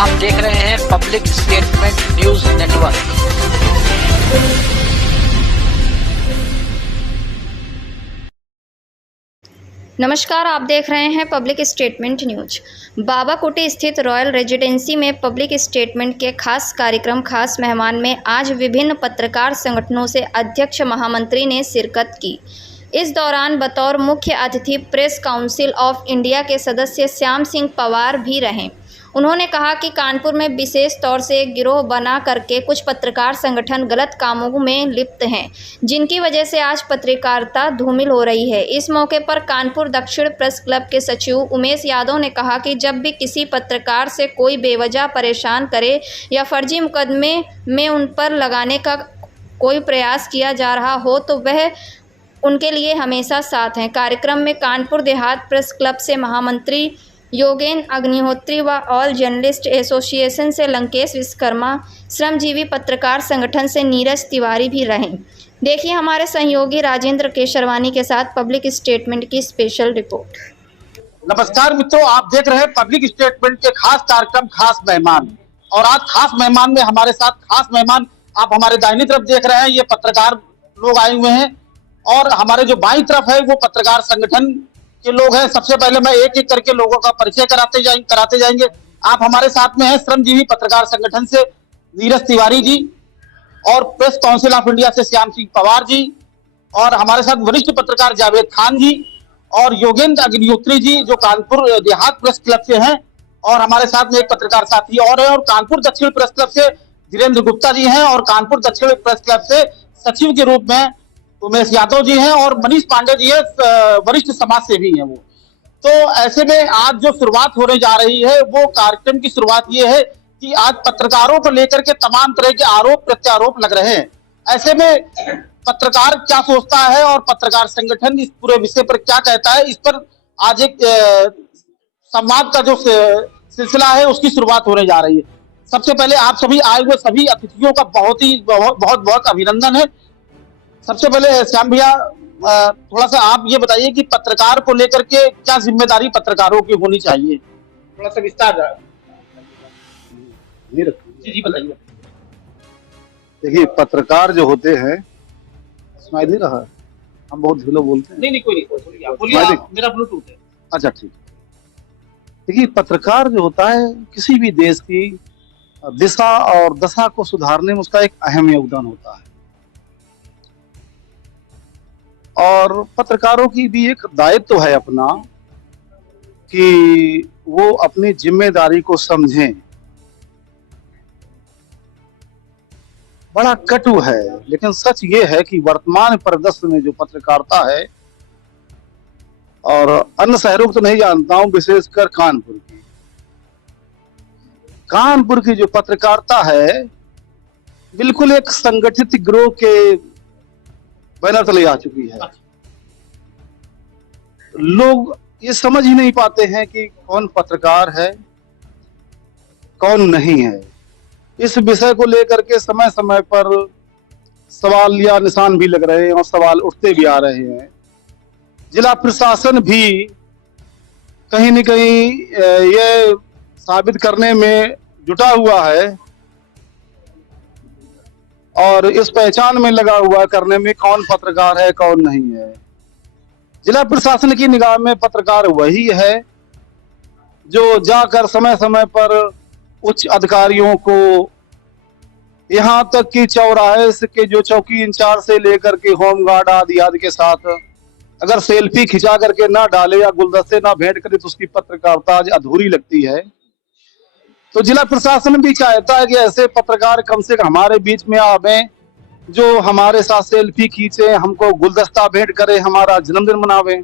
आप देख रहे हैं पब्लिक स्टेटमेंट न्यूज नेटवर्क। नमस्कार, आप देख रहे हैं पब्लिक स्टेटमेंट न्यूज। बाबाकोटे स्थित रॉयल रेजिडेंसी में पब्लिक स्टेटमेंट के खास कार्यक्रम खास मेहमान में आज विभिन्न पत्रकार संगठनों से अध्यक्ष महामंत्री ने शिरकत की। इस दौरान बतौर मुख्य अतिथि प्रेस काउंसिल ऑफ इंडिया के सदस्य श्याम सिंह पवार भी रहे। उन्होंने कहा कि कानपुर में विशेष तौर से एक गिरोह बना करके कुछ पत्रकार संगठन गलत कामों में लिप्त हैं, जिनकी वजह से आज पत्रकारिता धूमिल हो रही है। इस मौके पर कानपुर दक्षिण प्रेस क्लब के सचिव उमेश यादव ने कहा कि जब भी किसी पत्रकार से कोई बेवजह परेशान करे या फर्जी मुकदमे में उन पर लगाने का कोई प्रयास किया जा रहा हो तो वह उनके लिए हमेशा साथ हैं। कार्यक्रम में कानपुर देहात प्रेस क्लब से महामंत्री योगेन अग्निहोत्री व ऑल जर्नलिस्ट एसोसिएशन से लंकेश विश्वकर्मा, श्रमजीवी पत्रकार संगठन से नीरज तिवारी भी रहे। देखिए हमारे सहयोगी राजेंद्र केशरवानी के साथ पब्लिक स्टेटमेंट की स्पेशल रिपोर्ट। नमस्कार मित्रों, आप देख रहे हैं पब्लिक स्टेटमेंट के खास कार्यक्रम खास मेहमान। और आज खास मेहमान में हमारे साथ खास मेहमान आप हमारे दाहिनी तरफ देख रहे हैं, ये पत्रकार लोग आए हुए हैं और हमारे जो बाईं तरफ है वो पत्रकार संगठन के लोग हैं। सबसे पहले मैं एक एक करके लोगों का परिचय कराते जाएंगे। आप हमारे साथ में हैं श्रमजीवी पत्रकार संगठन से नीरज तिवारी जी और प्रेस काउंसिल ऑफ इंडिया से श्याम सिंह पवार जी, और हमारे साथ वरिष्ठ पत्रकार जावेद खान जी और योगेंद्र अग्निहोत्री जी जो कानपुर देहात प्रेस क्लब से हैं, और हमारे साथ में एक पत्रकार साथी और है, और कानपुर दक्षिण प्रेस क्लब से धीरेन्द्र गुप्ता जी हैं, और कानपुर दक्षिण प्रेस क्लब से सचिव के रूप में उमेश यादव जी हैं, और मनीष पांडे जी है, वरिष्ठ समाज सेवी हैं वो। तो ऐसे में आज जो शुरुआत होने जा रही है वो कार्यक्रम की शुरुआत ये है कि आज पत्रकारों को लेकर के तमाम तरह के आरोप प्रत्यारोप लग रहे हैं। ऐसे में पत्रकार क्या सोचता है और पत्रकार संगठन इस पूरे विषय पर क्या कहता है, इस पर आज एक संवाद का जो सिलसिला है उसकी शुरुआत होने जा रही है। सबसे पहले आप सभी आए हुए सभी अतिथियों का बहुत अभिनंदन है। सबसे पहले श्याम भैया, थोड़ा सा आप ये बताइए कि पत्रकार को लेकर के क्या जिम्मेदारी पत्रकारों की होनी चाहिए, थोड़ा सा विस्तार जी बताइए। देखिए, पत्रकार जो होते हैं, सुनाई दे रहा है? हम बहुत धीरे बोलते हैं। नहीं कोई नहीं, बोलिए, मेरा ब्लूटूथ है। अच्छा ठीक। देखिए, पत्रकार जो होता है किसी भी देश की दिशा और दशा को सुधारने में उसका एक अहम योगदान होता है, और पत्रकारों की भी एक दायित्व है अपना कि वो अपनी जिम्मेदारी को समझें। बड़ा कटु है लेकिन सच ये है कि वर्तमान परिदृश्य में जो पत्रकारिता है, और अन्य शहरों को तो नहीं जानता हूं, विशेषकर कानपुर की जो पत्रकारिता है बिल्कुल एक संगठित गिरोह के बैनर तले आ चुकी है। लोग ये समझ ही नहीं पाते हैं कि कौन पत्रकार है कौन नहीं है। इस विषय को लेकर के समय समय पर सवाल या निशान भी लग रहे हैं और सवाल उठते भी आ रहे हैं। जिला प्रशासन भी कहीं न कहीं ये साबित करने में जुटा हुआ है और इस पहचान में लगा हुआ करने में कौन पत्रकार है कौन नहीं है। जिला प्रशासन की निगाह में पत्रकार वही है जो जाकर समय समय पर उच्च अधिकारियों को, यहाँ तक कि चौराहे के जो चौकी इंचार्ज से लेकर के होमगार्ड आदि के साथ अगर सेल्फी खिंचा करके ना डाले या गुलदस्ते ना भेंट करे तो उसकी पत्रकारिता आज अधूरी लगती है। तो जिला प्रशासन भी चाहता है कि ऐसे पत्रकार कम से कम हमारे बीच में आवे, जो हमारे साथ सेल्फी खींचे, हमको गुलदस्ता भेंट करे, हमारा जन्मदिन मनावे।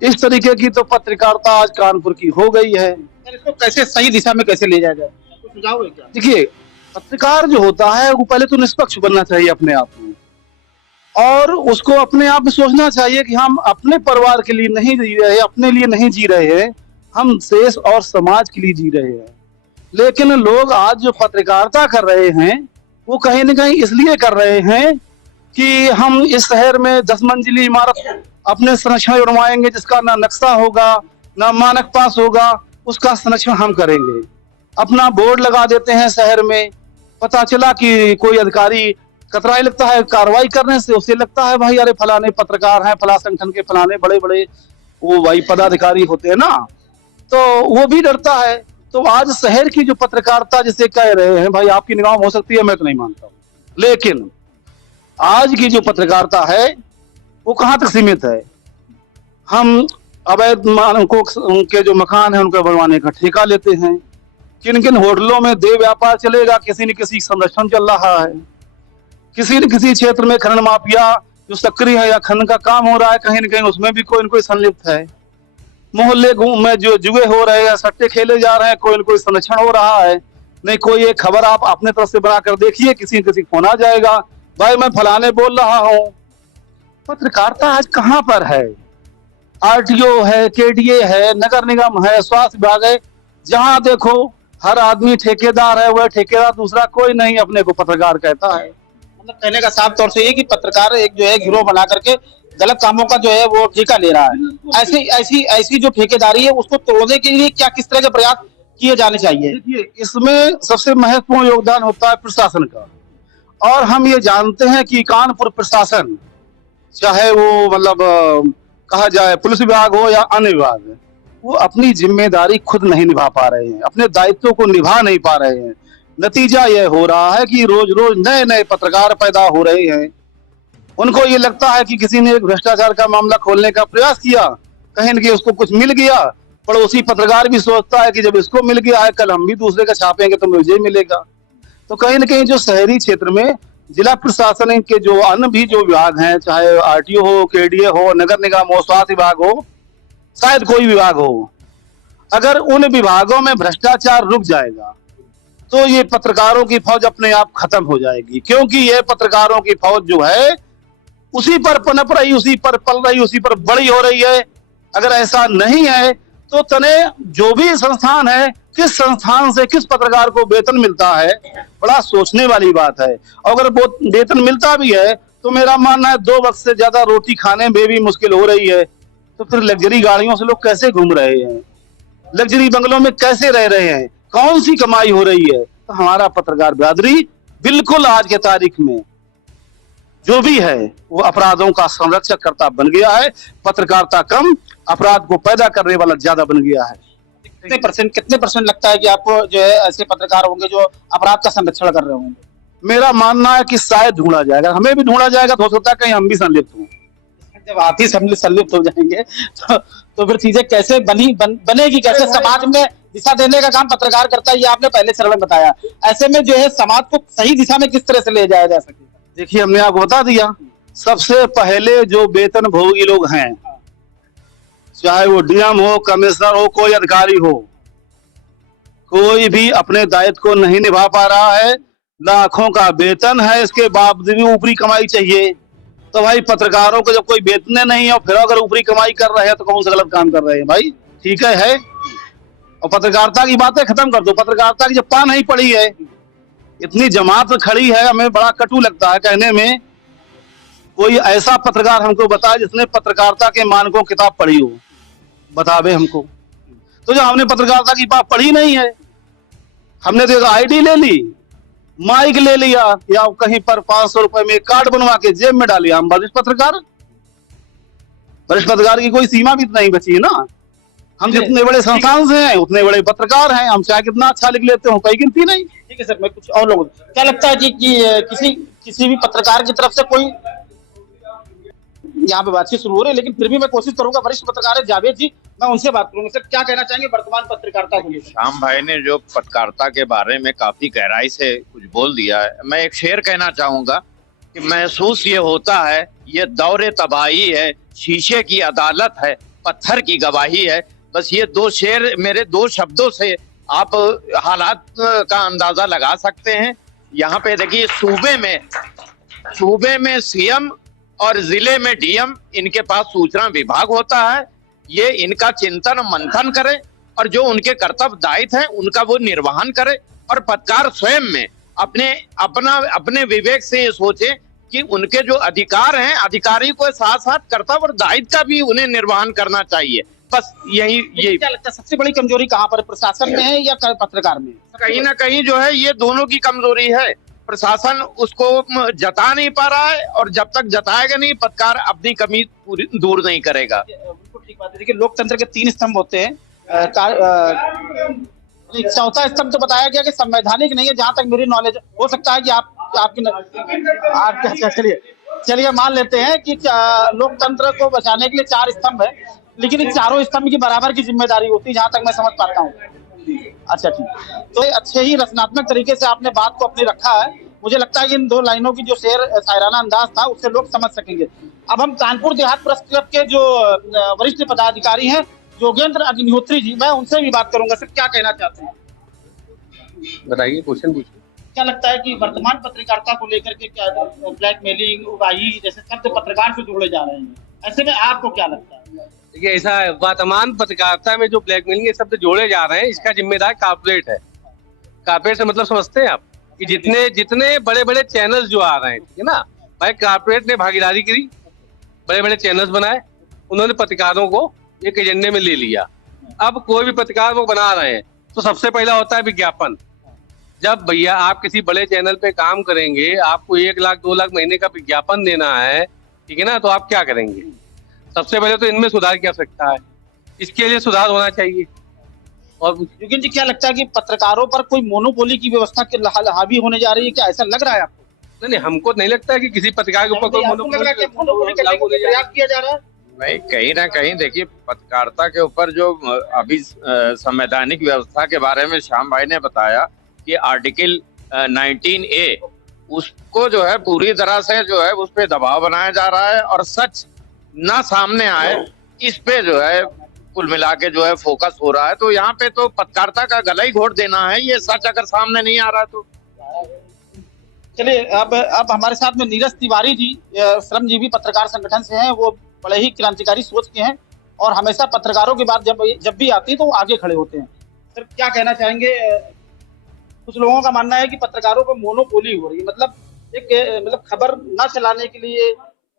इस तरीके की तो पत्रकारिता आज कानपुर की हो गई है। इसको कैसे सही दिशा में कैसे ले जाया जाए, कुछ सुझाव है क्या? देखिए, पत्रकार जो होता है वो पहले तो निष्पक्ष बनना चाहिए अपने आप में, और उसको अपने आप में सोचना चाहिए कि हम अपने परिवार के लिए नहीं जी रहे, अपने लिए नहीं जी रहे हैं, हम देश और समाज के लिए जी रहे हैं। लेकिन लोग आज जो पत्रकारिता कर रहे हैं वो कहीं न कहीं इसलिए कर रहे हैं कि हम इस शहर में 10 मंजिली इमारत अपने संरक्षण बनवाएंगे जिसका ना नक्शा होगा ना मानक पास होगा, उसका संरक्षण हम करेंगे। अपना बोर्ड लगा देते हैं शहर में। पता चला कि कोई अधिकारी कतराई लगता है कार्रवाई करने से, उसे लगता है भाई अरे फलाने पत्रकार हैं, फला संगठन के फलाने बड़े बड़े वो भाई पदाधिकारी होते हैं ना, तो वो भी डरता है। तो आज शहर की जो पत्रकारिता जिसे कह रहे हैं भाई आपकी निगाह में हो सकती है, मैं तो नहीं मानता हूँ, लेकिन आज की जो पत्रकारिता है वो कहाँ तक सीमित है। हम अवैध मानकों के जो मकान है उनको बनवाने का ठेका लेते हैं। किन किन होटलों में देह व्यापार चलेगा, किसी न किसी संरक्षण चल रहा है। किसी न किसी क्षेत्र में खनन माफिया जो सक्रिय है या खनन का काम हो रहा है, कहीं न कहीं उसमें भी कोई न कोई संलिप्त है। मोहल्ले में जो जुए हो रहे हैं, सट्टे खेले जा रहे हैं, कोई न कोई संरक्षण हो रहा है। नहीं कोई एक खबर आप अपने तरफ से बनाकर देखिए, किसी न किसी फोन आ जाएगा भाई मैं फलाने बोल रहा हूँ। पत्रकारिता आज कहाँ पर है? आरटीओ है, केडीए है, नगर निगम है, स्वास्थ्य विभाग है, जहां देखो हर आदमी ठेकेदार है, वह ठेकेदार दूसरा कोई नहीं अपने को पत्रकार कहता है। मतलब कहने का साफ तौर से ये कि पत्रकार एक जो है गिरोह बना करके गलत कामों का जो है वो ठेका ले रहा है। ऐसी जो ठेकेदारी है उसको तोड़ने के लिए क्या किस तरह के प्रयास किए जाने चाहिए? देखिए इसमें सबसे महत्वपूर्ण योगदान होता है प्रशासन का, और हम ये जानते हैं कि कानपुर प्रशासन चाहे वो मतलब कहा जाए पुलिस विभाग हो या अन्य विभाग, वो अपनी जिम्मेदारी खुद नहीं निभा पा रहे हैं, अपने दायित्वों को निभा नहीं पा रहे हैं। नतीजा यह हो रहा है कि रोज रोज नए नए पत्रकार पैदा हो रहे हैं। उनको ये लगता है कि किसी ने एक भ्रष्टाचार का मामला खोलने का प्रयास किया, कहीं न कहीं उसको कुछ मिल गया, पड़ोसी पत्रकार भी सोचता है कि जब इसको मिल गया है कल हम भी दूसरे का छापेंगे तो मुझे मिलेगा। तो कहीं न कहीं जो शहरी क्षेत्र में जिला प्रशासन के जो अन्य भी जो विभाग हैं, चाहे आरटीओ हो, केडीए हो, नगर निगम हो, स्वास्थ्य विभाग हो, शायद कोई विभाग हो, अगर उन विभागों में भ्रष्टाचार रुक जाएगा तो ये पत्रकारों की फौज अपने आप खत्म हो जाएगी। क्योंकि ये पत्रकारों की फौज जो है उसी पर पनप रही, उसी पर पल रही, उसी पर बड़ी हो रही है। अगर ऐसा नहीं है तो तने जो भी संस्थान है, किस संस्थान से किस पत्रकार को वेतन मिलता है, बड़ा सोचने वाली बात है। अगर वो वेतन मिलता भी है तो मेरा मानना है 2 वक्त से ज्यादा रोटी खाने में भी मुश्किल हो रही है। तो फिर लग्जरी गाड़ियों से लोग कैसे घूम रहे हैं, लग्जरी बंगलों में कैसे रह रहे हैं, कौन सी कमाई हो रही है? तो हमारा पत्रकार बिरादरी बिल्कुल आज के तारीख में जो भी है वो अपराधों का संरक्षक करता बन गया है। पत्रकारिता कम, अपराध को पैदा करने वाला ज्यादा बन गया है। कितने परसेंट लगता है कि आपको जो है ऐसे पत्रकार होंगे जो अपराध का संरक्षण कर रहे होंगे? मेरा मानना है कि शायद ढूंढा जाएगा, हमें भी ढूंढा जाएगा, तो हो सकता है कहीं हम भी संलिप्त हों। जब आप ही संलिप्त हो जाएंगे तो फिर चीजें कैसे बनेगी कैसे? समाज में दिशा देने का काम पत्रकार करता है, ये आपने पहले चरण में बताया। ऐसे में जो है समाज को सही दिशा में किस तरह से ले जाया जा सके? देखिए हमने आपको बता दिया, सबसे पहले जो वेतन भोगी लोग हैं, चाहे वो डीएम हो, कमिश्नर हो, कोई अधिकारी हो, कोई भी अपने दायित्व को नहीं निभा पा रहा है। लाखों का वेतन है, इसके बावजूद भी ऊपरी कमाई चाहिए। तो भाई पत्रकारों को जब कोई वेतन नहीं है और फिर अगर ऊपरी कमाई कर रहे हैं तो कौन सा गलत काम कर रहे हैं भाई? ठीक है। और पत्रकारिता की बातें खत्म कर दो, पत्रकारिता की जब पा नहीं पड़ी है, इतनी जमात खड़ी है, हमें बड़ा कटु लगता है कहने में। कोई ऐसा पत्रकार हमको बताए जिसने पत्रकारिता के मानकों किताब पढ़ी हो, बतावे हमको। तो जब हमने पत्रकारिता की बात पढ़ी नहीं है, हमने तो आईडी ले ली, माइक ले लिया, या कहीं पर 500 रुपए में कार्ड बनवा के जेब में डालिया, हम वरिष्ठ पत्रकार। वरिष्ठ पत्रकार की कोई सीमा भी नहीं बची है ना। हम जितने बड़े संस्थान से हैं उतने बड़े पत्रकार हैं, हम चाहे कितना अच्छा लिख लेते हो, कोई गिनती नहीं। ठीक है सर, मैं कुछ और लोगों क्या लगता है कि किसी भी पत्रकार की तरफ से कोई यहाँ पे बातचीत शुरू हो रही है, लेकिन फिर भी मैं कोशिश करूंगा, वरिष्ठ पत्रकार है जावेद जी, मैं उनसे बात करूंगा। सर क्या कहना चाहेंगे वर्तमान पत्रकारिता को लेकर? श्याम भाई ने जो पत्रकारिता के बारे में काफी गहराई से कुछ बोल दिया है। मैं एक शेर कहना चाहूंगा कि महसूस ये होता है ये दौरे तबाही है, शीशे की अदालत है, पत्थर की गवाही है। बस ये 2 शेर मेरे 2 शब्दों से आप हालात का अंदाजा लगा सकते हैं। यहाँ पे देखिए सूबे में सीएम और जिले में डीएम, इनके पास सूचना विभाग होता है। ये इनका चिंतन मंथन करे और जो उनके कर्तव्य दायित्व हैं उनका वो निर्वहन करे। और पत्रकार स्वयं में अपने विवेक से ये सोचे कि उनके जो अधिकार हैं, अधिकारी को साथ साथ कर्तव्य और दायित्व का भी उन्हें निर्वहन करना चाहिए। बस यही क्या लगता है सबसे बड़ी कमजोरी कहाँ पर है, प्रशासन में है या पत्रकार में? कहीं ना कहीं जो है ये दोनों की कमजोरी है। प्रशासन उसको जता नहीं पा रहा है, और जब तक जताएगा नहीं, पत्रकार अपनी कमी पूरी दूर नहीं करेगा। बिल्कुल ठीक बात है। देखिए, लोकतंत्र के 3 स्तंभ होते हैं। चौथा स्तंभ तो बताया गया कि संवैधानिक नहीं है, जहां तक मेरी नॉलेज। हो सकता है कि चलिए मान लेते हैं कि लोकतंत्र को बचाने के लिए 4 स्तंभ है, लेकिन इन चारों स्तंभ की बराबर की जिम्मेदारी होती है, जहां तक मैं समझ पाता हूँ। अच्छा, ठीक। तो अच्छे ही रचनात्मक तरीके से आपने बात को अपनी रखा है। मुझे लगता है कि इन 2 लाइनों की जो शायराना अंदाज था, उससे लोग समझ सकेंगे। अब हम कानपुर देहात प्रेस क्लब के जो वरिष्ठ पदाधिकारी हैं, योगेंद्र अग्निहोत्री जी, मैं उनसे भी बात करूंगा। सर, क्या कहना चाहते हैं? बताइए, क्वेश्चन पूछिए। क्या लगता है कि वर्तमान पत्रकारिता को लेकर के क्या ब्लैकमेलिंग, उगाही जैसे शब्द पत्रकार से जोड़े जा रहे हैं, ऐसे में आपको क्या लगता है? देखिए, ऐसा है, वर्तमान पत्रकारिता में जो ब्लैकमेलिंग के शब्द जोड़े जा रहे हैं, इसका जिम्मेदार कॉर्पोरेट है। कॉर्पोरेट से मतलब समझते हैं आप कि जितने बड़े बड़े चैनल्स जो आ रहे हैं, ठीक है ना भाई, कॉर्पोरेट ने भागीदारी करी, बड़े बड़े चैनल्स बनाए, उन्होंने पत्रकारों को एक एजेंडे में ले लिया। अब कोई भी पत्रकार वो बना रहे हैं तो सबसे पहला होता है विज्ञापन। जब भैया आप किसी बड़े चैनल पे काम करेंगे, आपको 1 लाख 2 लाख महीने का विज्ञापन देना है, ठीक है ना, तो आप क्या करेंगे? सबसे पहले तो इनमें सुधार की आवश्यकता है, इसके लिए सुधार होना चाहिए। और योगेंद्र जी, क्या लगता है कि पत्रकारों पर कोई मोनोपोली की व्यवस्था के हावी होने जा रही है? क्या ऐसा लग रहा है आपको? नहीं, हमको नहीं लगता है कि किसी पत्रकार के ऊपर कोई मोनोपोली प्रयास किया जा रहा है। नहीं, कहीं ना कहीं देखिए, पत्रकारिता के ऊपर जो अभी संवैधानिक व्यवस्था के बारे में श्याम भाई ने बताया कि आर्टिकल 19A, उसको जो है पूरी तरह से जो है उस पे दबाव बनाया जा रहा है, और सच ना सामने आए, इस पे जो है कुल मिला के जो है फोकस हो रहा है। तो यहाँ पे तो पत्रकारिता का गला ही घोट देना है, ये सच अगर सामने नहीं आ रहा तो। चलिए, अब हमारे साथ में नीरज तिवारी जी, श्रमजीवी पत्रकार संगठन से हैं। वो बड़े ही क्रांतिकारी सोच के हैं, और हमेशा पत्रकारों की बात जब भी आती है तो वो आगे खड़े होते हैं। सर, क्या कहना चाहेंगे? कुछ लोगों का मानना है कि पत्रकारों पर मोनोपोली हो रही है, मतलब खबर ना चलाने के लिए,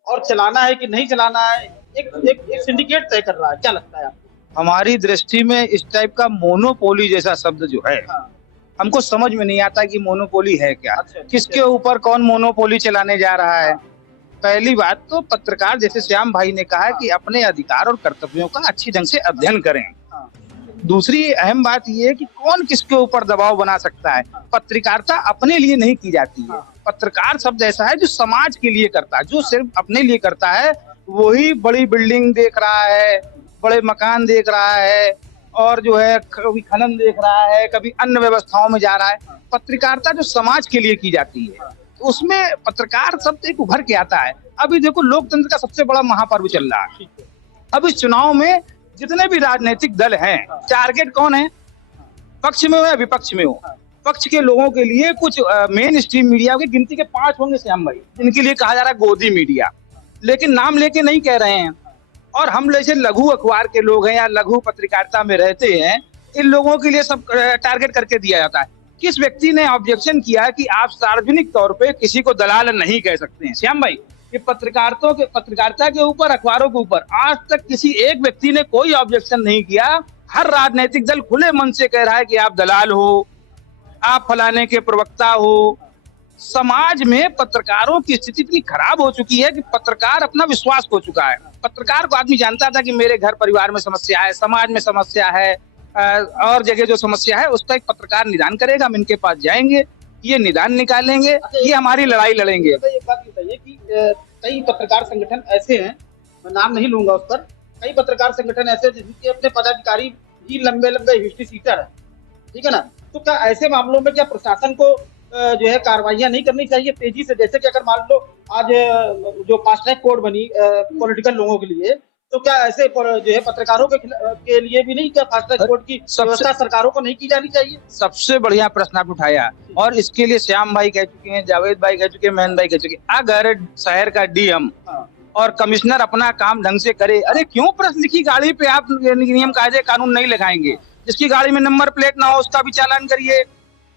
और चलाना है कि नहीं चलाना है, एक सिंडिकेट तय कर रहा है। क्या लगता है आपको? हमारी दृष्टि में इस टाइप का मोनोपोली जैसा शब्द जो है, हमको समझ में नहीं आता कि मोनोपोली है क्या। किसके ऊपर कौन मोनोपोली चलाने जा रहा है? पहली बात तो पत्रकार, जैसे श्याम भाई ने कहा, कि अपने अधिकार और कर्तव्यों का अच्छी ढंग से अध्ययन करें। दूसरी अहम बात यह है कि कौन किसके ऊपर दबाव बना सकता है। पत्रकारिता अपने लिए नहीं की जाती है। पत्रकार शब्द ऐसा है जो समाज के लिए करता है। जो सिर्फ अपने लिए करता है वही बड़ी बिल्डिंग देख रहा है, बड़े मकान देख रहा है, और जो है कभी खनन देख रहा है, कभी अन्य व्यवस्थाओं में जा रहा है। पत्रकारिता जो समाज के लिए की जाती है, तो उसमें पत्रकार शब्द एक उभर के आता है। अभी देखो, लोकतंत्र का सबसे बड़ा महापर्व चल रहा है। अब इस चुनाव में जितने भी राजनीतिक दल हैं, टारगेट कौन है? पक्ष में हो या विपक्ष में हो। पक्ष के लोगों के लिए कुछ मेन स्ट्रीम मीडिया की गिनती के 5 होंगे श्याम भाई, जिनके लिए कहा जा रहा है गोदी मीडिया, लेकिन नाम लेके नहीं कह रहे हैं। और हम जैसे लघु अखबार के लोग हैं या लघु पत्रकारिता में रहते हैं, इन लोगों के लिए सब टारगेट करके दिया जाता है। किस व्यक्ति ने ऑब्जेक्शन किया कि आप सार्वजनिक तौर पे किसी को दलाल नहीं कह सकते हैं? श्याम भाई, कि पत्रकारिता के ऊपर, अखबारों के ऊपर आज तक किसी एक व्यक्ति ने कोई ऑब्जेक्शन नहीं किया। हर राजनीतिक दल खुले मन से कह रहा है कि आप दलाल हो, आप फलाने के प्रवक्ता हो। समाज में पत्रकारों की स्थिति इतनी खराब हो चुकी है कि पत्रकार अपना विश्वास खो चुका है। पत्रकार को आदमी जानता था कि मेरे घर परिवार में समस्या है, समाज में समस्या है, और जगह जो समस्या है उसका एक पत्रकार निदान करेगा, हम इनके पास जाएंगे, ये निदान निकालेंगे, ये हमारी लड़ाई लड़ेंगे। एक बात बताइए कि कई पत्रकार संगठन ऐसे हैं, मैं नाम नहीं लूंगा उस पर, कई पत्रकार संगठन ऐसे जिनके अपने पदाधिकारी ही लंबे हिस्ट्री सीटर है, ठीक है ना? तो क्या ऐसे मामलों में क्या प्रशासन को जो है कार्रवाइयां नहीं करनी चाहिए तेजी से? जैसे कि अगर मान लो आज जो फास्ट ट्रैक कोड बनी पॉलिटिकल लोगों के लिए, तो क्या ऐसे जो है पत्रकारों के लिए भी नहीं, क्या फास्ट ट्रैक कोड की व्यवस्था सरकारों को नहीं की जानी चाहिए? सबसे बढ़िया प्रश्न आप उठाया, और इसके लिए श्याम भाई कह चुके हैं, जावेद भाई कह चुके हैं, मैन भाई कह चुके हैं। अगर शहर का डीएम और कमिश्नर अपना काम ढंग से करे, अरे क्यों प्रश्न लिखी गाड़ी पे आप नियम कायदे कानून नहीं लगाएंगे? जिसकी गाड़ी में नंबर प्लेट ना हो उसका भी चालान करिए।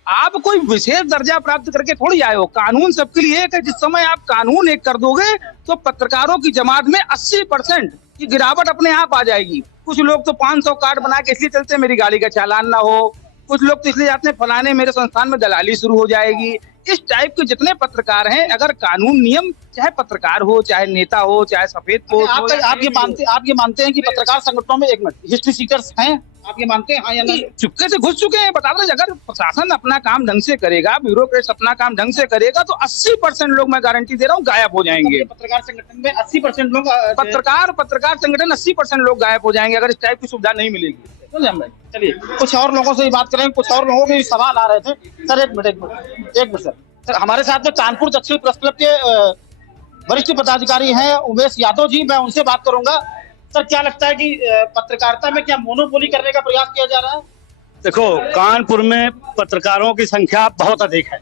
आप कोई विशेष दर्जा प्राप्त करके थोड़ी आए हो। कानून सबके लिए एक है। जिस समय आप कानून एक कर दोगे तो पत्रकारों की जमात में 80% की गिरावट अपने आप आ जाएगी। कुछ लोग तो 500 कार्ड बना के इसलिए चलते हैं मेरी गाड़ी का चालान ना हो, कुछ लोग तो इसलिए जाते हैं फलाने मेरे संस्थान में दलाली शुरू हो जाएगी। इस टाइप के जितने पत्रकार हैं, अगर कानून नियम, चाहे पत्रकार हो, चाहे नेता हो, चाहे सफेद पोस्ट हो, आप ये मानते हैं कि पत्रकार संगठनों में, एक मिनट, हिस्ट्री सीकर्स हैं? आप ये मानते हैं, हाँ या नहीं? चुपके से घुस चुके हैं। बता दो, अगर प्रशासन अपना काम ढंग से करेगा, ब्यूरोक्रेट्स अपना काम ढंग से करेगा, तो 80% लोग, मैं गारंटी दे रहा हूँ, गायब हो जाएंगे। पत्रकार संगठन में 80% लोग पत्रकार संगठन 80% लोग गायब हो जाएंगे अगर इस टाइप की सुविधा नहीं मिलेगी। चलिए कुछ और लोगों से ही बात करें, कुछ और लोगों के भी सवाल आ रहे थे। सर एक मिनट सर, हमारे साथ में कानपुर दक्षिण प्रेस क्लब के वरिष्ठ पदाधिकारी हैं उमेश यादव जी, मैं उनसे बात करूंगा। सर क्या लगता है कि पत्रकारिता में क्या मोनोपोली करने का प्रयास किया जा रहा है? देखो, कानपुर में पत्रकारों की संख्या बहुत अधिक है।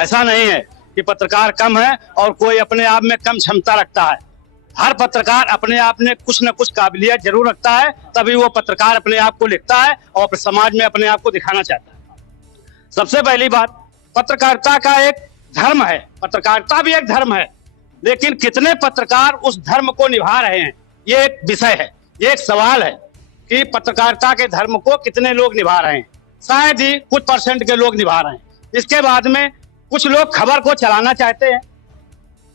ऐसा नहीं है कि पत्रकार कम है और कोई अपने आप में कम क्षमता रखता है। हर पत्रकार अपने आप में कुछ न कुछ काबिलियत जरूर रखता है, तभी वो पत्रकार अपने आप को लिखता है और समाज में अपने आप को दिखाना चाहता है। सबसे पहली बात, पत्रकारिता का एक धर्म है, पत्रकारिता भी एक धर्म है, लेकिन कितने पत्रकार उस धर्म को निभा रहे हैं, ये एक विषय है, ये एक सवाल है कि पत्रकारिता के धर्म को कितने लोग निभा रहे हैं। शायद ही कुछ % के लोग निभा रहे हैं। इसके बाद में कुछ लोग खबर को चलाना चाहते हैं,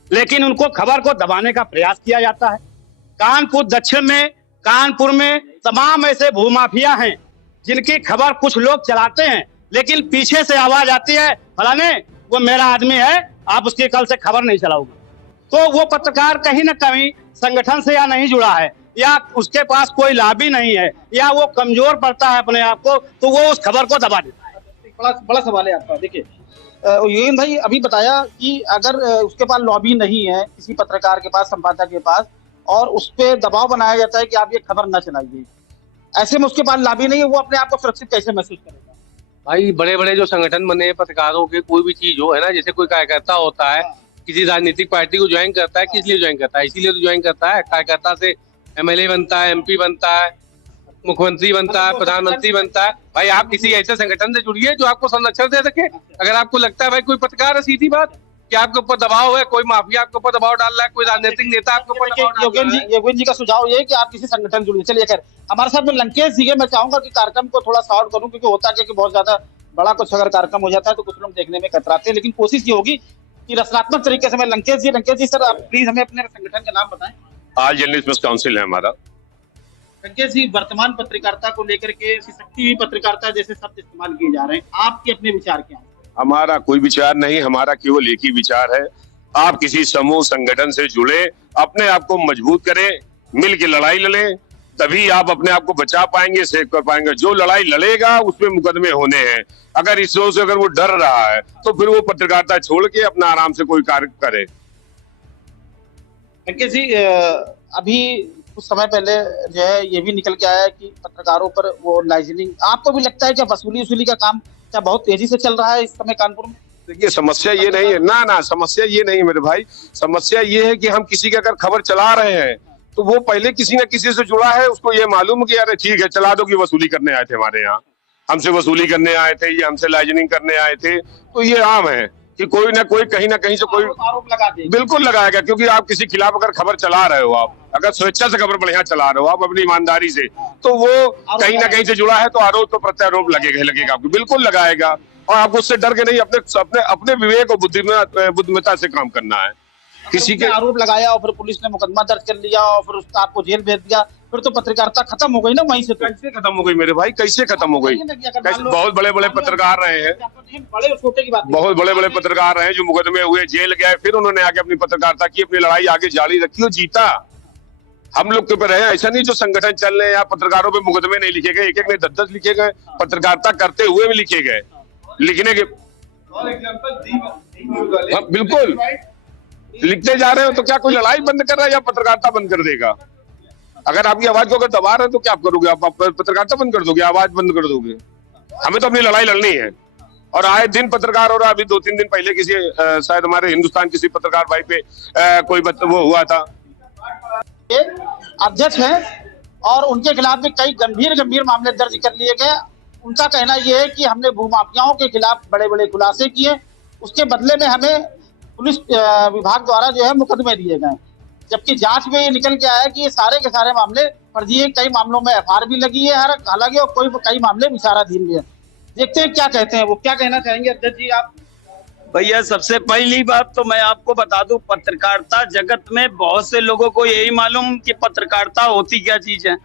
लेकिन उनको खबर को दबाने का प्रयास किया जाता है। कानपुर दक्षिण में, कानपुर में तमाम ऐसे भूमाफिया हैं जिनकी खबर कुछ लोग चलाते हैं, लेकिन पीछे से आवाज आती है, फलाने वो मेरा आदमी है, आप उसकी कल से खबर नहीं चलाओगे। तो वो पत्रकार कहीं ना कहीं संगठन से या नहीं जुड़ा है, या उसके पास कोई लाभी नहीं है, या वो कमजोर पड़ता है अपने आप को, तो वो उस खबर को दबा देता है। बड़ा सवाल है आपका। देखिए योगेंद्र भाई अभी बताया कि अगर उसके पास लॉबी नहीं है किसी पत्रकार के पास, संपादक के पास, और उस पर दबाव बनाया जाता है कि आप ये खबर न चलाइए, ऐसे में उसके पास लॉबी नहीं है, वो अपने आप को सुरक्षित कैसे महसूस करेगा? भाई बड़े बड़े जो संगठन बने पत्रकारों के, कोई भी चीज हो, है ना, जैसे कोई कार्यकर्ता होता है, किसी राजनीतिक पार्टी को ज्वाइन करता है, किस लिए ज्वाइन करता है? इसीलिए तो ज्वाइन करता है। कार्यकर्ता से MLA बनता है, MP बनता है, मुख्यमंत्री बनता है, प्रधानमंत्री बनता है। भाई आप किसी ऐसे संगठन से जुड़िए जो आपको संरक्षण दे सके। अगर आपको लगता है भाई कोई पत्रकार है, सीधी बात, कि आपके ऊपर दबाव है, कोई माफिया आपके ऊपर दबाव डाल रहा है, कोई राजनीतिक नेता आपके ऊपर दबाव डाल रहा है। योगेंद्र जी का सुझाव ये है कि आप किसी संगठन जुड़िए। चलिए खैर, हमारे साथ में लंकेश जी है, मैं चाहूंगा कि कार्यक्रम को थोड़ा शॉर्ट करूं, क्योंकि होता है कि बहुत ज्यादा बड़ा कुछ अगर कार्यक्रम हो जाता है तो कुछ लोग देखने में कतराते हैं, लेकिन कोशिश ये होगी कि रचनात्मक तरीके से। मैं लंकेश जी सर, आप प्लीज हमें अपने संगठन का नाम बताएं। ऑल जर्नलिस्ट प्रेस काउंसिल है हमारा। लंकेश जी, वर्तमान पत्रकारिता को लेकर के सशक्ति हुई पत्रकारिता जैसे शब्द इस्तेमाल किए जा रहे हैं, आपके अपने विचार क्या हैं? हमारा कोई विचार नहीं, हमारा केवल एक ही विचार है, आप किसी समूह संगठन से जुड़े, अपने आप को मजबूत करें, मिल के लड़ाई लड़ें, तभी आप अपने आप को बचा पाएंगे, सेव कर पाएंगे। जो लड़ाई लड़ेगा उसमें मुकदमे होने हैं। अगर इस से अगर वो डर रहा है तो फिर वो पत्रकारिता छोड़ के अपना आराम से कोई कार्य करे। लंकेश जी, अभी कुछ समय पहले जो है ये भी निकल के आया है कि पत्रकारों पर वो लाइजनिंग, आपको भी लगता है क्या वसूली का काम क्या बहुत तेजी से चल रहा है इस समय कानपुर में? देखिए, समस्या ये नहीं है ना, समस्या ये नहीं है मेरे भाई। समस्या ये है कि हम किसी की अगर खबर चला रहे हैं तो वो पहले किसी न किसी से जुड़ा है, उसको ये मालूम कि यार ठीक है चला दो, कि वसूली करने आए थे हमारे यहाँ, हमसे वसूली करने आए थे, ये हमसे लाइजनिंग करने आए थे। तो ये आम है कि कोई ना कोई कहीं ना कहीं से कोई आरोप लगा दे। बिल्कुल लगाएगा, क्योंकि आप किसी खिलाफ अगर खबर चला रहे हो, आप अगर स्वेच्छा से खबर बढ़िया चला रहे हो, आप अपनी ईमानदारी से, तो वो कहीं ना कहीं से जुड़ा है, तो आरोप तो प्रत्यारोप लगेगा आपको, बिल्कुल लगाएगा। और आपको उससे डर के नहीं, अपने विवेक और बुद्धिमत्ता से काम करना है। किसी के आरोप लगाया और फिर पुलिस ने मुकदमा दर्ज कर लिया और फिर उसका आपको जेल भेज दिया, फिर तो पत्रकारिता खत्म हो गई ना वहीं से। तो कैसे खत्म हो गई मेरे भाई, कैसे खत्म हो गई? बहुत बड़े बड़े पत्रकार रहे हैं, बड़े और छोटे की बात, बहुत बड़े बड़े पत्रकार रहे हैं जो मुकदमे हुए, जेल गए, फिर उन्होंने आके अपनी पत्रकारिता की, अपनी लड़ाई आगे जारी रखी और जीता। हम लोग के ऊपर है, ऐसा नहीं जो संगठन चल रहे हैं, पत्रकारों पे मुकदमे नहीं लिखे गए, एक में 10 लिखे गए, पत्रकारिता करते हुए भी लिखे गए, लिखने के बिल्कुल लिखते जा रहे हो। तो क्या कोई लड़ाई बंद कर रहा है या पत्रकारिता बंद कर देगा? अगर आपकी आवाज को अगर दबा रहे हैं तो क्या आप करोगे? आप पत्रकारिता बंद कर दोगे, आवाज बंद कर दोगे? हमें तो अपनी लड़ाई लड़नी है। और आए दिन पत्रकार हो रहा, अभी 2-3 दिन पहले किसी शायद हमारे हिंदुस्तान किसी पत्रकार भाई पे कोई वो हुआ था। अध्यक्ष है और उनके खिलाफ भी कई गंभीर मामले दर्ज कर लिए गए। उनका कहना यह है कि हमने भूमाफियाओं के खिलाफ बड़े बड़े खुलासे किए, उसके बदले में हमें पुलिस विभाग द्वारा जो है मुकदमे दिए गए, जबकि जांच में ये निकल के आया कि ये सारे के सारे मामले फर्जी है, कई मामलों में एफआईआर भी लगी है हालांकि, और कई मामले विचाराधीन भी है। देखते हैं क्या कहते हैं वो, क्या कहना चाहेंगे अध्यक्ष जी आप? भैया सबसे पहली बात तो मैं आपको बता दूं, पत्रकारिता जगत में बहुत से लोगों को यही मालूम कि पत्रकारिता होती क्या चीज है।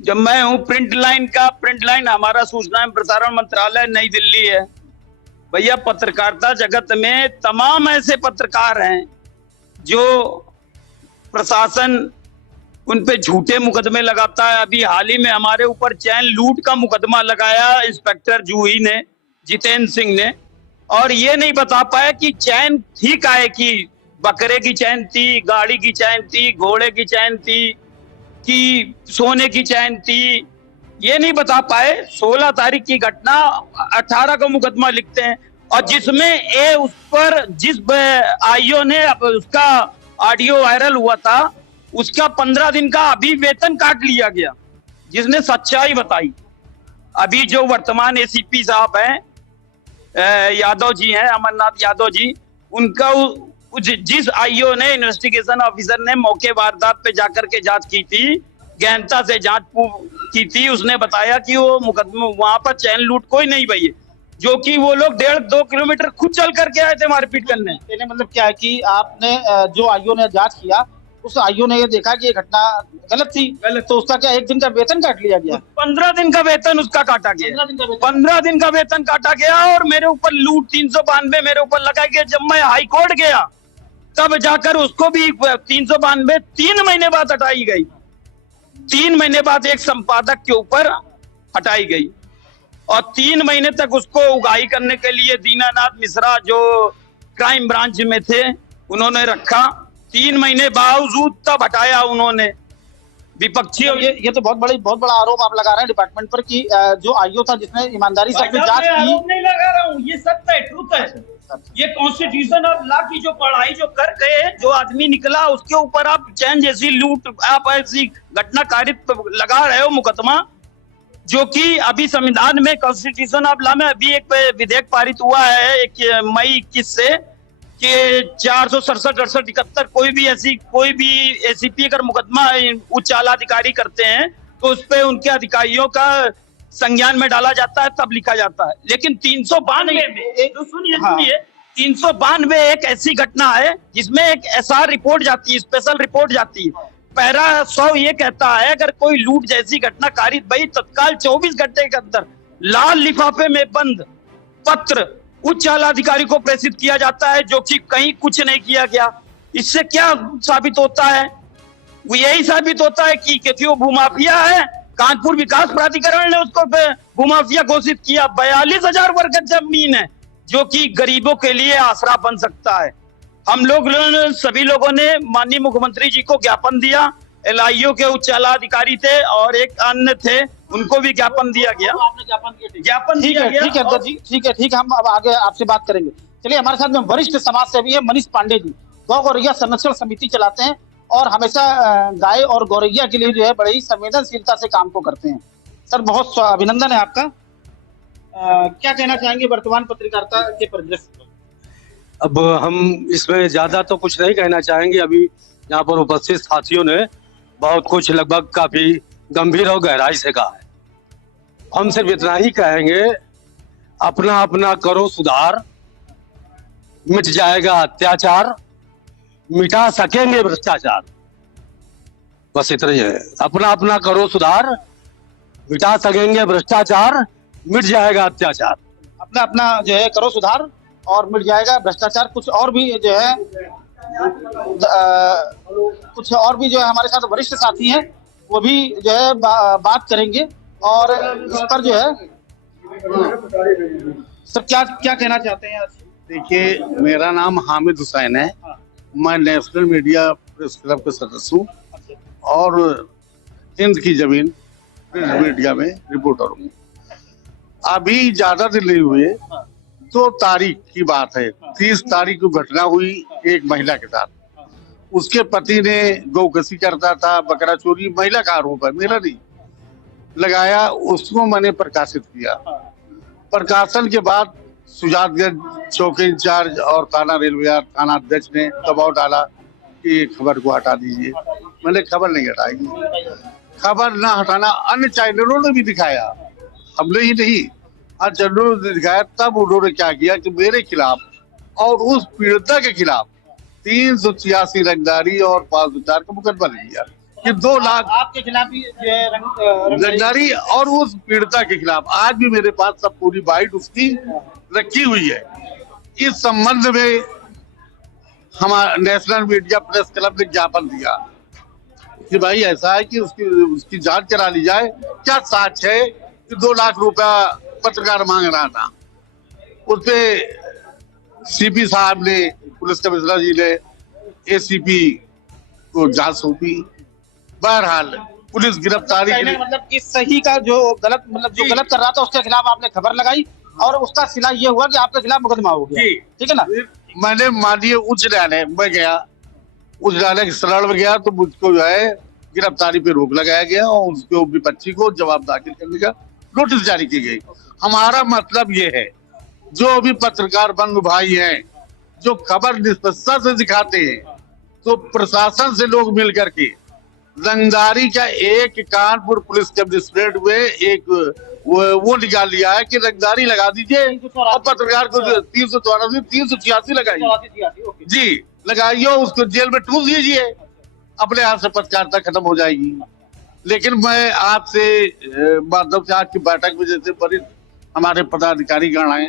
जब मैं हूं प्रिंट लाइन हमारा सूचना एवं प्रसारण मंत्रालय नई दिल्ली है। भैया पत्रकारिता जगत में तमाम ऐसे पत्रकार हैं जो प्रशासन उन पे झूठे मुकदमे लगाता है। अभी हाल ही में हमारे ऊपर चैन लूट का मुकदमा लगाया इंस्पेक्टर जूही ने, जितेंद्र सिंह ने, और ये नहीं बता पाया कि चैन थी काहे की, बकरे की चैन थी, गाड़ी की चैन थी, घोड़े की चैन थी कि सोने की चैन थी, ये नहीं बता पाए। 16 तारीख की घटना, 18 का मुकदमा लिखते हैं, और जिसमें उस पर जिस आईओ ने उसका ऑडियो वायरल हुआ था उसका 15 दिन का अभी वेतन काट लिया गया, जिसने सच्चाई बताई। अभी जो वर्तमान एसीपी साहब हैं, यादव जी हैं, अमरनाथ यादव जी, उनका जिस आईओ ने, इन्वेस्टिगेशन ऑफिसर ने मौके वारदात पे जाकर के जांच की थी, गहनता से जांच की थी, उसने बताया कि वो मुकदमा वहां पर चैन लूट कोई नहीं भई है, जो कि वो लोग 1.5-2 किलोमीटर खुद चल करके आए थे मारपीट करने। मतलब क्या है कि आपने जो आईओ ने जांच किया, उस आईओ ने ये देखा कि ये घटना गलत थी, तो उसका क्या 1 दिन का वेतन काट लिया गया? 15 दिन का वेतन उसका काटा गया, 15 दिन का वेतन काटा गया, और मेरे ऊपर लूट 392 मेरे ऊपर लगाई गई। जब मैं हाई कोर्ट गया तब जाकर उसको भी 392 3 महीने बाद हटाई गई, 3 महीने बाद एक संपादक के ऊपर हटाई गई, और 3 महीने तक उसको उगाही करने के लिए दीनानाथ मिश्रा जो क्राइम ब्रांच में थे उन्होंने रखा। 3 महीने बावजूद तब हटाया उन्होंने। विपक्षी ये तो बहुत बड़ा आरोप आप लगा रहे हैं डिपार्टमेंट पर कि जो आईओ था जिसने ईमानदारी से अपनी जांच की। नहीं लगा रहा हूँ, ये सत्य है, ट्रूथ है। ये कॉन्स्टिट्यूशन और लॉ की जो पढ़ाई जो कर गए, जो आदमी निकला, उसके ऊपर आप चैन जैसी लूट, आप ऐसी घटना कारित लगा रहे हो मुकदमा, जो कि अभी संविधान में, कॉन्स्टिट्यूशन ऑफ लॉ में अभी एक विधेयक पारित हुआ है मई 21 से, कि 467, 68 कोई भी एसीपी अगर मुकदमा उच्च आला अधिकारी करते हैं तो उस पे उनके अधिकारियों का संज्ञान में डाला जाता है, तब लिखा जाता है। लेकिन 392 में तो सुनिए 392 एक ऐसी घटना है जिसमें एक एसआर रिपोर्ट जाती है, स्पेशल रिपोर्ट जाती है। पैरा 100 ये कहता है अगर कोई लूट जैसी घटना कारित भई, तत्काल 24 घंटे के अंदर लाल लिफाफे में बंद पत्र उच्च आला अधिकारी को प्रेषित किया जाता है, जो कि कहीं कुछ नहीं किया गया। इससे क्या साबित होता है? वो यही साबित होता है कि क्योंकि वो भूमाफिया है, कानपुर विकास प्राधिकरण ने उसको भूमाफिया घोषित किया। 42,000 वर्ग जमीन है जो कि गरीबों के लिए आसरा बन सकता है। हम लोग सभी लोगों ने माननीय मुख्यमंत्री जी को ज्ञापन दिया, एलआईओ के उच्च आला अधिकारी थे और एक अन्य थे, उनको भी ज्ञापन दिया गया। आपने ज्ञापन दिया? ज्ञापन दिया गया। ठीक है अध्यक्ष जी, ठीक है, हम अब आगे आपसे बात करेंगे। चलिए, हमारे साथ में वरिष्ठ समाज सेवी है मनीष पांडे जी, गौ गौरैया संरक्षण समिति चलाते हैं और हमेशा गाय और गौरैया के लिए जो है बड़ी ही संवेदनशीलता से काम को करते हैं। सर, बहुत अभिनंदन है आपका। क्या कहना चाहेंगे वर्तमान पत्रकारिता के परिदृश्य पर? अब हम इसमें ज्यादा तो कुछ नहीं कहना चाहेंगे। अभी यहाँ पर उपस्थित साथियों ने बहुत कुछ लगभग काफी गंभीर और गहराई से कहा है। हम सिर्फ इतना ही कहेंगे, अपना अपना करो सुधार, मिट जाएगा अत्याचार, मिटा सकेंगे भ्रष्टाचार। बस इतना ही है। अपना अपना करो सुधार, मिटा सकेंगे भ्रष्टाचार, मिट जाएगा अत्याचार। अपना अपना जो है करो सुधार और मिट जाएगा भ्रष्टाचार। कुछ और भी जो है हमारे साथ वरिष्ठ साथी हैं, वो भी जो है बात करेंगे और इस पर जो है सर क्या कहना चाहते हैं? देखिए, मेरा नाम हामिद हुसैन है, मैं नेशनल मीडिया प्रेस क्लब का सदस्य हूँ और हिंद की जमीन प्रिंट मीडिया में रिपोर्टर हूँ। अभी ज्यादा दिन नहीं हुए, 2 तारीख की बात है, 30 तारीख को घटना हुई एक महिला के साथ। उसके पति ने गौकसी करता था, बकरा चोरी, महिला का आरोप है, मेरा नहीं लगाया, उसको मैंने प्रकाशित किया। प्रकाशन के बाद सुजातगंज चौकी इंचार्ज और थाना रेलवे थाना अध्यक्ष ने दबाव डाला कि खबर को हटा दीजिए। मैंने खबर नहीं हटाई। खबर न हटाना अन्य चैनलों ने भी दिखाया, हमने ही नहीं, अन्य चैनलों ने दिखाया। तब उन्होंने क्या किया कि मेरे खिलाफ और उस पीड़िता के खिलाफ 386 रंगदारी और 504 का मुकदमा लिया कि 2 लाख आपके खिलाफ भी रंगदारी और उस पीड़िता के खिलाफ। आज भी मेरे पास सब पूरी बाइट उसकी रखी हुई है। इस संबंध में हमारा नेशनल मीडिया प्रेस क्लब ने ज्ञापन दिया कि भाई ऐसा है कि उसकी जांच करा ली जाए, क्या साक्ष्य है कि 2 लाख रुपया पत्रकार मांग रहा था। उस पे सीपी साहब ने, पुलिस कमिश्नर जी ने एसीपी को जांच सौंपी। बहरहाल पुलिस गिरफ्तारी के लिए मतलब कि सही का जो गलत, मतलब जो गलत कर रहा था उसके खिलाफ आपने खबर लगाई और उसका सिला ये हुआ कि आपके खिलाफ मुकदमा हो गया, ठीक है ना। मैंने माननीय उच्च न्यायालय में गया, उच्च न्यायालय की शरण में गया तो मुझको जो है गिरफ्तारी पे रोक लगाया गया और उसके विपक्षी को जवाब दाखिल करने का नोटिस जारी की गई। हमारा मतलब ये है, जो भी पत्रकार बंधु भाई हैं जो खबर निष्पक्षता से दिखाते हैं, तो प्रशासन से लोग मिल करके रंगदारी का एक कानपुर पुलिस कमिश्नरेट में एक वो निकाल लिया है कि रंगदारी लगा दीजिए और पत्रकार को 386 लगाइए, जी लगाइए, उसको जेल में ठूस दीजिए, अपने आप से पत्रकारिता खत्म हो जाएगी। लेकिन मैं आपसे माध्यम से आज की बैठक में जैसे वरिष्ठ हमारे पदाधिकारी गण हैं,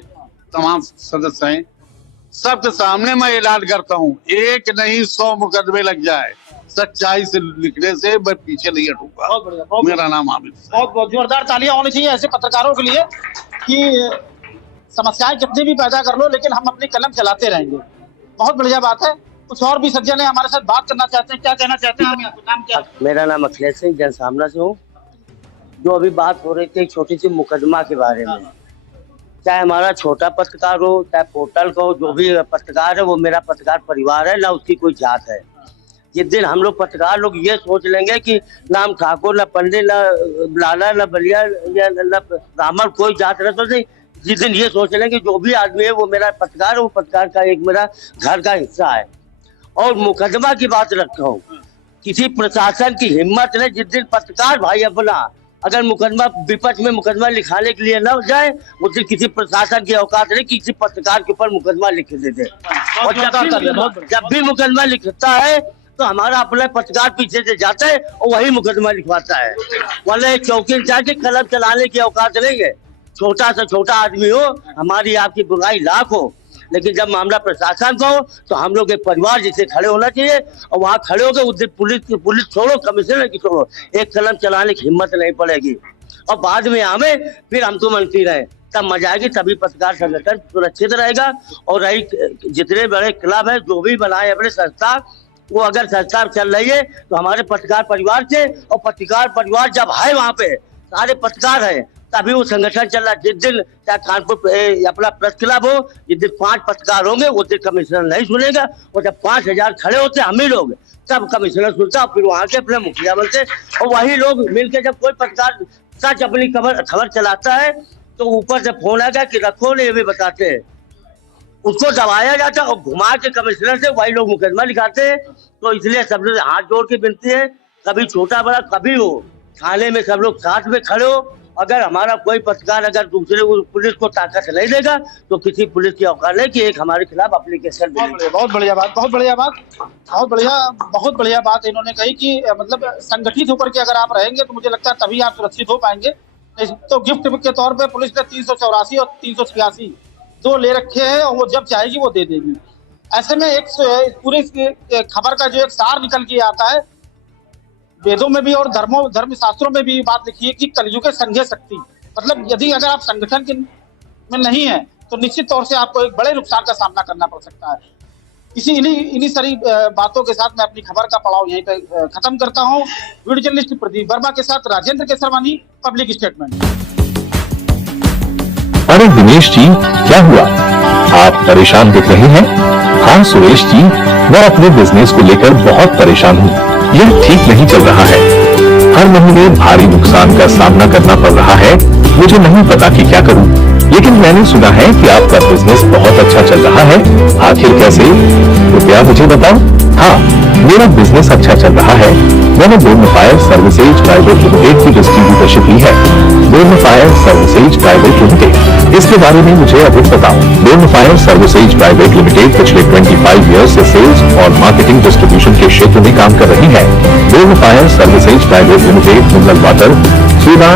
तमाम सदस्य हैं, सबके सामने मैं ऐलान करता हूँ, एक नहीं 100 मुकदमे लग जाए, सच्चाई से लिखने से मैं पीछे नहीं हटूंगा। मेरा नाम आमिर। बहुत जोरदार तालियां होनी चाहिए ऐसे पत्रकारों के लिए कि समस्याएं कितनी भी पैदा कर लो लेकिन हम अपनी कलम चलाते रहेंगे। बहुत बढ़िया बात है। कुछ और भी सज्जन है हमारे साथ बात करना चाहते हैं, क्या कहना चाहते हैं? नाम क्या? मेरा नाम अखिलेश सिंह, जनसामना से हूँ। जो अभी बात हो रही थी एक छोटी सी मुकदमा के बारे में, चाहे हमारा छोटा पत्रकार हो चाहे पोर्टल का हो, जो भी पत्रकार है वो मेरा पत्रकार परिवार है, ना उसकी कोई जात है। जिस दिन हम लोग पत्रकार लोग ये सोच लेंगे कि नाम ठाकुर, ना पंडित, ना लाला, ना बलिया या ना ब्राह्मण, कोई जात न सोचे, जिस दिन ये सोच लेंगे जो भी आदमी है वो मेरा पत्रकार है, वो पत्रकार का एक मेरा घर का हिस्सा है। और मुकदमा की बात रखता हूँ, किसी प्रशासन की हिम्मत ने, जिस दिन पत्रकार भाई अपना अगर मुकदमा विपक्ष में मुकदमा लिखाने के लिए न जाए, उस दिन किसी प्रशासन की औकात नहीं किसी पत्रकार के ऊपर मुकदमा लिख देते। और जब भी मुकदमा लिखता है तो हमारा अपना पत्रकार पीछे से जाता है और वही मुकदमा लिखवाता है, वरना चौकी इंचार्ज के कलम चलाने की औकात नहीं है। छोटा से छोटा आदमी हो, हमारी आपकी बुराई लाख हो, लेकिन जब मामला प्रशासन का हो तो हम लोग एक परिवार जैसे खड़े होना चाहिए। और वहाँ खड़े हो गए उस दिन पुलिस छोड़ो, कमिश्नर की छोड़ो, एक कलम चलाने की हिम्मत नहीं पड़ेगी। और बाद में हमें फिर हम तो मंत्री रहे, तब मजा आएगी, तभी पत्रकार संगठन सुरक्षित रहेगा। और रही जितने बड़े क्लब है जो भी बनाए अपने संस्था, वो अगर संस्था चल रही है तो हमारे पत्रकार परिवार से, और पत्रकार परिवार जब है वहाँ पे सारे पत्रकार है तभी वो संगठन चल रहा है। जिस दिन चाहे कानपुर अपना प्रेस क्लब हो, जिस दिन 5 पत्रकार होंगे उस दिन कमिश्नर नहीं सुनेगा, और जब 5000 खड़े होते हम ही लोग तब कमिश्नर सुनता, फिर वहाँ के अपने मुखिया बनते। और वही लोग मिलकर जब कोई पत्रकार सच अपनी खबर चलाता है तो ऊपर से फोन आएगा कि रखो ने, ये भी बताते हैं, उसको दबाया जाता है और घुमा के कमिश्नर से वही लोग मुकदमा लिखाते हैं। तो इसलिए सब लोग हाथ जोड़ के विनती है, कभी छोटा बड़ा कभी हो, थाने में सब लोग साथ में खड़े हो। अगर हमारा कोई पत्रकार अगर दूसरे पुलिस को ताकत नहीं देगा तो किसी पुलिस की औकात नहीं कि एक हमारे खिलाफ एप्लीकेशन दे। बहुत बढ़िया बात, बहुत बढ़िया बात, बहुत बढ़िया बात इन्होंने कही कि मतलब संगठित होकर के अगर आप रहेंगे तो मुझे लगता है तभी आप सुरक्षित हो पाएंगे। तो गिफ्ट के तौर पे पुलिस ने 384 और 386 दो ले रखे हैं और वो जब चाहेगी वो दे देगी। ऐसे में एक पूरी खबर का जो एक सार निकल के आता है, वेदों में भी और धर्म शास्त्रों में भी बात लिखी है कि कलयुग के संघे शक्ति, मतलब यदि अगर आप संगठन के में नहीं है तो निश्चित तौर से आपको एक बड़े नुकसान का सामना करना पड़ सकता है। इन्हीं सारी बातों के साथ मैं अपनी खबर का पड़ाव यहीं पे खत्म करता हूँ। वीडियो जर्नलिस्ट प्रदीप वर्मा के साथ राजेंद्र केसरवानी, पब्लिक स्टेटमेंट। अरे दिनेश जी, क्या हुआ? आप परेशान दिख रहे हैं। हाँ सुरेश जी, मैं अपने बिजनेस को लेकर बहुत परेशान हूँ। यह ठीक नहीं चल रहा है। हर महीने भारी नुकसान का सामना करना पड़ रहा है। मुझे नहीं पता कि क्या करूँ, लेकिन मैंने सुना है कि आपका बिजनेस बहुत अच्छा चल रहा है। आखिर कैसे? कृपया मुझे बताओ। हाँ, मेरा बिजनेस अच्छा चल रहा है। मैंने बोर्नफायर सर्विसेज प्राइवेट लिमिटेड की डिस्ट्रीब्यूटरशिप ली है। बोर्नफायर सर्विसेज प्राइवेट लिमिटेड, इसके बारे में मुझे अधिक बताओ। बोर्नफायर सर्विसेज प्राइवेट लिमिटेड पिछले 25 ईयर से सेल्स और मार्केटिंग डिस्ट्रीब्यूशन के क्षेत्र में काम कर रही है। Bornfire services private limited mineral water, soda,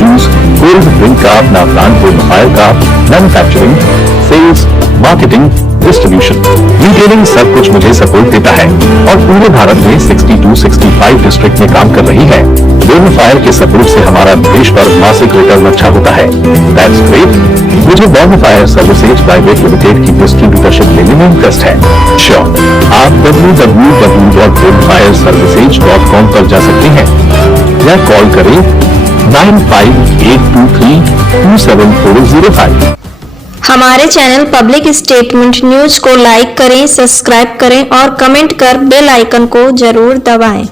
juice, cold drink का अपना ब्रांड बोर्नफायर का manufacturing, sales, marketing, distribution, retailing सब कुछ मुझे सपोर्ट देता है और पूरे भारत में 62-65 डिस्ट्रिक्ट में काम कर रही है। बोर्नफायर के सपोर्ट से हमारा निवेश पर मासिक रिटर्न अच्छा होता है। That's great. मुझे बोर्नफायर सर्विसेज प्राइवेट लिमिटेड की डिस्ट्रीब्यूटरशिप लेने में इंटरेस्ट है। श्योर, आप www.bournfireservices.com पर जा सकते हैं या कॉल करें 9582327405। हमारे चैनल पब्लिक स्टेटमेंट न्यूज को लाइक करें, सब्सक्राइब करें और कमेंट कर बेल आइकन को जरूर दबाएं।